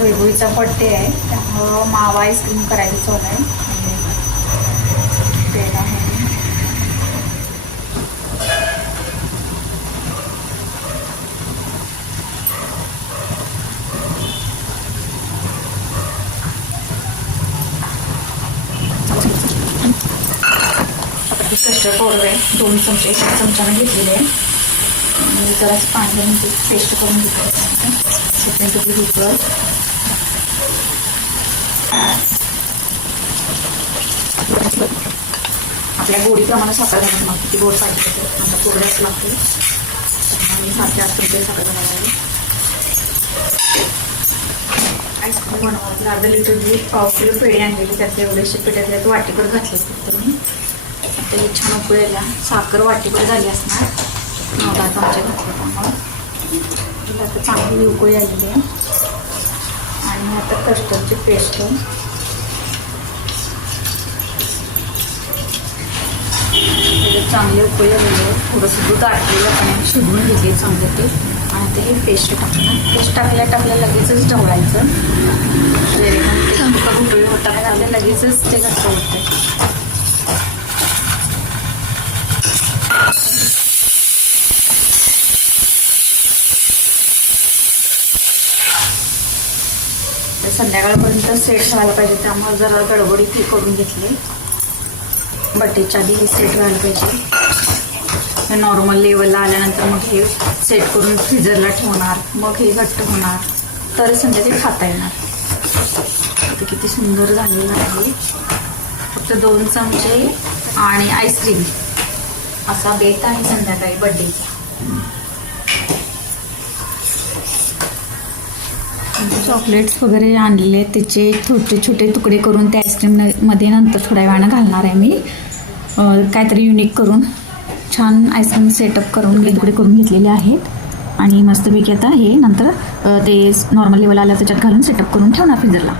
वैभवीचा birthday आहे. त्यामुळं मावा आईस्क्रीम करायचं चालू आहे तेल आहे. कस्टर्ड पावडर आहे. दोन चमचे एका चमच्यानं घेतलेले आहे. आणि जराच पाणी पेस्ट करून घेतली टुकडी घेतलं? आपल्या गोडीप्रमाणे साखर घालायला मग किती गोड पाहिजे ते आता कोरड्याच लागते. आणि सातशे आठ रुपये साखर घालावी आईस्क्रीम बनवायला अर्धा लिटर दूध पाव किलो पेढे आणलेली त्यातले एवढेशे पेढे त्यात वाटीभर घातले फक्त मी आता हे छान उकळायला साखर वाटीभर झाली असणार. नऊ दहा चमचे घातले त्यामुळं आता चांगली उकळी आलेली आहे. आणि आता कस्टर्डची पेस्ट चांगले उपयोग आलेली थोडंसं दूध आटलेलं पाण्याने शिजवून घेतली चांगले ते. आणि ते हे पेस्ट टाकणार. पेस्ट टाकल्या टाकल्या लगेचच ढवळायचं. जेणेकरून ते होता झालं लगेचच ते घट्ट होतं ते संध्याकाळपर्यंत सेट व्हायला पाहिजे. त्यामुळे जरा गडबडीत हे करून घेतली. बड्डेच्या आधी हे सेट व्हायला पाहिजे. हे नॉर्मल लेवलला आल्यानंतर मग हे सेट करून फ्रीजरला ठेवणार. मग हे घट्ट होणार. तर संध्याकाळी खाता येणार. आता किती सुंदर झालेलं आहे. फक्त दोन चमचे आणि आईस्क्रीम असा बेत आहे संध्याकाळी बड्डेचा चॉकलेट्स वगैरे आणलेले त्याचे छोटे छोटे तुकडे करून त्या आईस्क्रीममध्ये नंतर थोड्या वेळानं घालणार आहे मी. काहीतरी युनिक करून छान आईस्क्रीम सेटअप करून मी तुकडे करून घेतलेले आहेत. आणि मस्तपैकी आता हे नंतर ते नॉर्मल लेवल आलं त्याच्यात घालून सेटअप करून ठेवणार फ्रीजरला